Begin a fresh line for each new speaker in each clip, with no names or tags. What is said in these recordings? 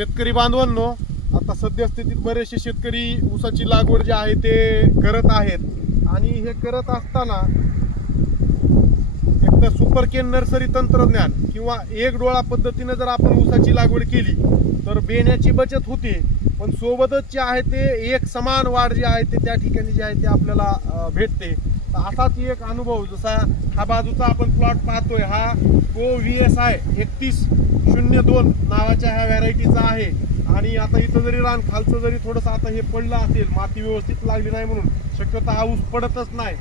शेतकरी बांधवांनो आता सद्यस्थितीत बरेचसे शेतकरी ऊसाची लागवड जे आहे ते करत आहेत. आणि हे करत असताना एक तर सुपर केन नर्सरी तंत्रज्ञान किंवा एक डोळा पद्धतीने जर आपण ऊसाची लागवड केली तर बेण्याची बचत होते. पण सोबतच जे आहे ते एक समान वाढ जी आहे ते त्या ठिकाणी जे आहे ते आपल्याला भेटते. असाच एक अनुभव जसा हा बाजूचा आपण प्लॉट पाहतोय हा ओ व्ही एस आय एकतीस शून्य दोन नावाच्या ह्या व्हरायटीचा आहे. आणि आता इथं जरी रान खालचं जरी थोडंसं आता हे पडलं असेल माती व्यवस्थित लागली नाही म्हणून शक्यतो हा ऊस पडतच नाही.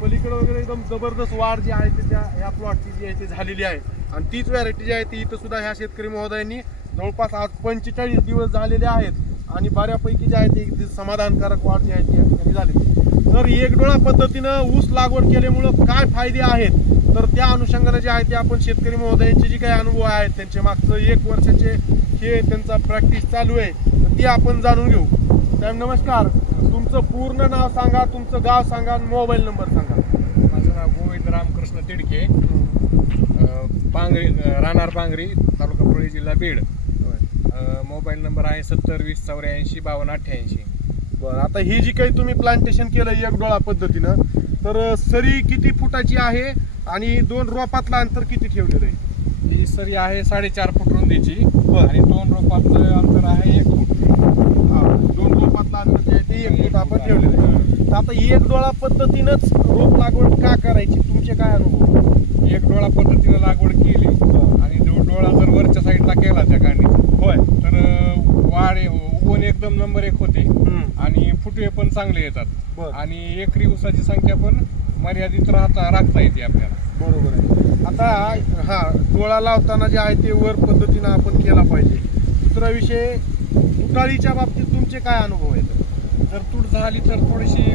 पलीकडे वगैरे एकदम जबरदस्त वाढ जी आहे ते त्या ह्या प्लॉटची जी आहे ती झालेली आहे. आणि तीच व्हरायटी जी आहे ती इथं सुद्धा ह्या शेतकरी महोदयांनी जवळपास आज पंचेचाळीस दिवस झालेले आहेत. आणि बऱ्यापैकी जे आहे ते समाधानकारक वाढ जी आहे ती या ठिकाणी झाली. तर एकडोळा पद्धतीनं ऊस लागवड केल्यामुळं काय फायदे आहेत? तर त्या अनुषंगाने जे आहे ते आपण शेतकरी महोदयांचे जे काही अनुभव आहेत त्यांचे मागचं एक वर्षाचे हे त्यांचा प्रॅक्टिस चालू आहे तर ती आपण जाणून घेऊ. साहेब नमस्कार. तुमचं पूर्ण नाव सांगा तुमचं गाव सांगा आणि मोबाईल नंबर सांगा.
माझं नाव गोविंद रामकृष्ण तिडके. पांगरी राहणार पांगरी तालुका पुणे जिल्हा बीड. मोबाईल नंबर आहे सत्तर वीस चौऱ्याऐंशी बावन्न अठ्ठ्याऐंशी.
बरं आता ही जी काही तुम्ही प्लांटेशन केलं एक डोळा पद्धतीनं तर सरी किती फुटाची आहे आणि दोन रोपातलं अंतर किती ठेवलेलं आहे?
ही सरी आहे साडेचार फूट रुंदीची
बरं.
आणि दोन रोपातलं अंतर आहे एक फूट.
हा, दोन रोपातलं अंतर जे आहे ते एक फूट आपण ठेवलेलं आहे. तर आता एक डोळा पद्धतीनंच रोप लागवड का करायची? तुमचे काय अनुभव?
एक डोळा पद्धतीनं लागवड केली आणि जो डोळा जर वरच्या साईडला केला त्या कांडीचा
होय.
तर वाढ उगवण एकदम नंबर एक होते. आणि फुटवे पण चांगले येतात.
बरं.
आणि एकरी ऊसाची संख्या पण मर्यादित राहता राखता येते आपल्याला.
बरोबर आहे. आता हा डोळा लावताना जे आहे ते वर पद्धतीनं आपण केला पाहिजे. दुसरा विषय तुटाळीच्या बाबतीत तुमचे काय अनुभव आहेत?
जर तूट झाली तर थोडीशी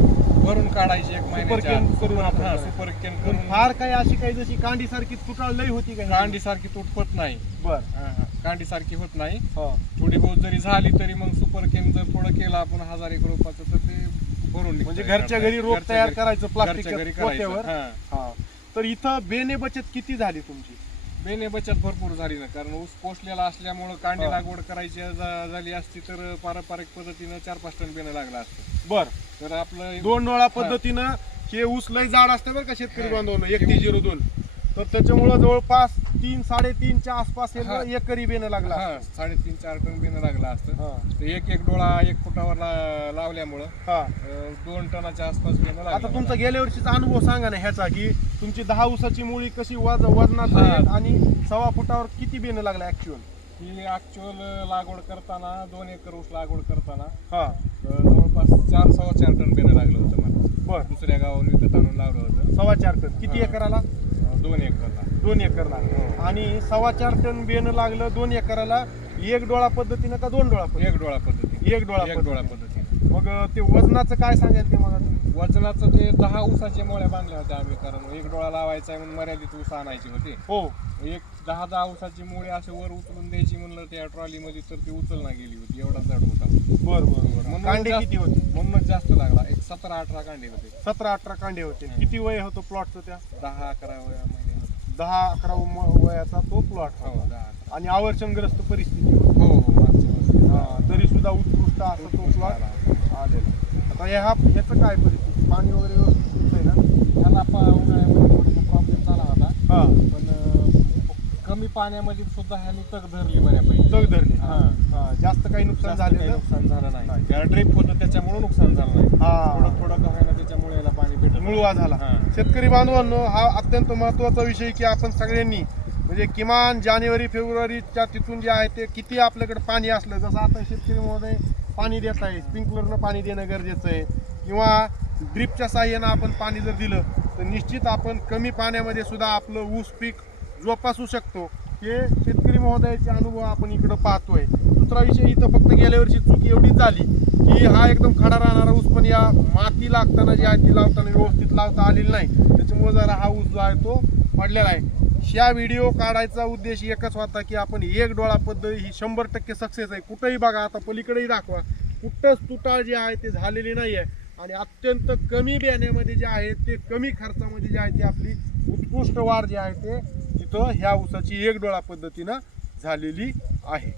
भरून काढायची एक महिन्याच्या
केन
आत.
करून आपण
हा
करायचं.
सुपर केन
पण
करून
फार काही अशी काही जशी कांडी सारखी तुटाळ लई होती का
कांडी सारखी तुटपत नाही
बर
कांडी सारखी होत नाही
हा
थोडी बहुत जरी झाली तरी मग सुपर केन जर थोडं केलं आपण हजार एक रोपाचं तर ते भरून निघतं.
म्हणजे घरच्या घरी रोप
घरच्या
तयार
घरी-
करायचं
घरच्या
प्लास्टिकच्या
घरी करायचं.
पोत्यावर
हा.
हा तर इथं बेने बचत किती झाली तुमची
बेने बचत भरपूर झाली ना कारण ऊस पोचलेला असल्यामुळं कांडी
हा.
लागवड करायची झा- झाली असती तर पारंपरिक पद्धतीनं चार पाच टन बेनं लागलं असतं
बर
तर आपलं
दोन डोळा पद्धतीनं हे ऊस लय जाड असतं बरं का शेतकरी. बांधवांनो एक ती झिरो दोन तर त्याच्यामुळं जवळपास तीन साडेतीनच्या आसपास हे
हा.
एकरी बेनं लागला
हा साडेतीन चार टन बेनं लागलं असतं. तर एक एक डोळा एक फुटावर ला- लावल्यामुळं
हा
अं, दोन टनाच्या आसपास बेनं लागलं
आता तुमचा. गेल्या वर्षीचा अनुभव सांगा ना ह्याचा की तुमची दहा ऊसाची मुळी कशी वज वजनाचं
हा.
आहे आणि सव्वा फुटावर किती बेनं लागला ऍक्च्युअल
ही ऍक्च्युअल लागवड करताना दोन एकर ऊस लागवड करताना
हा
अं, जवळपास चार सव्वा चार टन बेनं लागलं होतं मला
बर
दुसऱ्या गावाहून विकत आणून लावलं होतं
सव्वा चार टन किती
हा.
एकराला
दोन एकरला
दोन एकरला
हो.
आणि सव्वा चार टन बेनं लागलं दोन एकराला एक डोळा पद्धतीनं का दोन डोळा?
एक डोळा पद्धती
एक डोळा
एक डोळा पद्धती
मग ते वजनाचं काय सांगाल ते मला? तुम्ही
वजनाचं ते दहा ऊसाच्या मोळ्या बांधल्या होत्या आम्ही कारण एक डोळा लावायचा आहे म्हणून मर्यादित ऊस आणायचे होते.
हो.
एक दहा दहा ऊसाची मुळे असे वर उचलून द्यायची म्हणलं त्या ट्रॉलीमध्ये तर ती उचलना गेली होती एवढा जड होता.
बर बर बर.
म्हणून
कांडे
जास्त-
किती होते?
म्हणूनच जास्त लागला. एक सतरा अठरा कांडे होते.
सतरा अठरा कांडे होते. किती वय होतं प्लॉटचं त्या?
दहा अकरा वया महिने.
दहा अकरा वयाचा तो प्लॉट
हो दहा अकरा.
आणि आवर्षणग्रस्त परिस्थिती होती
हो हो मागच्या वर्षी.
हा, तरी सुद्धा उत्कृष्ट असा तो
उत्कृष्ट
प्लॉट
आला.
आलेला आता ह्या ह्याचं काय परिस्थिती? पाणी वगैरे व्यवस्थित आहे ना?
त्याला पा उन्हाळ्यामध्ये थोडासा प्रॉब्लेम झाला होता.
हा.
पण अं, कमी पाण्यामध्ये सुद्धा ह्याने तग धरली बऱ्यापैकी.
तग धरली. हा
हा.
जास्त काही नुकसान
जास्त काही
झालेलं
नुकसान झालं नाही.
नाही.
ड्रीप होतं त्याच्यामुळे नुकसान झालं नाही. थोडं
हा.
थोडं का होईना त्याच्यामुळे याला पाणी भेटत
मुळवा झाला.
हा.
शेतकरी बांधवांनो हा अत्यंत महत्त्वाचा विषय की आपण सगळ्यांनी म्हणजे किमान जानेवारी फेब्रुवारीच्या तिथून जे आहे ते किती आपल्याकडे पाणी असलं जसं आता शेतकरी महोदय पाणी देत आहे स्प्रिंकलरनं पाणी देणं गरजेचं आहे किंवा ड्रिपच्या साह्यानं आपण पाणी जर दिलं तर निश्चित आपण कमी पाण्यामध्ये सुद्धा आपलं ऊस पीक जोपासू शकतो. हे शेतकरी महोदयाचे अनुभव आपण इकडं पाहतोय. दुसरा विषय इथं फक्त गेल्या वर्षी चूक एवढीच झाली की हा एकदम खडा राहणारा ऊस पण या माती लागताना जी आहे ती लावताना व्यवस्थित लावता आलेली नाही. त्याच्यामुळे जरा हा ऊस जो आहे तो पडलेला आहे. ह्या व्हिडिओ काढायचा उद्देश एकच होता की आपण एक डोळा पद्धत ही शंभर टक्के सक्सेस आहे. कुठंही बघा आता पलीकडेही दाखवा. कुठंच तुटाळ जे आहे ते झालेली नाही आहे आणि अत्यंत कमी बियाण्यामध्ये जे आहे ते कमी खर्चामध्ये जे आहे ते आपली उत्कृष्ट वाढ जी आहे ते तिथं ह्या ऊसाची एक डोळा पद्धतीनं झालेली आहे.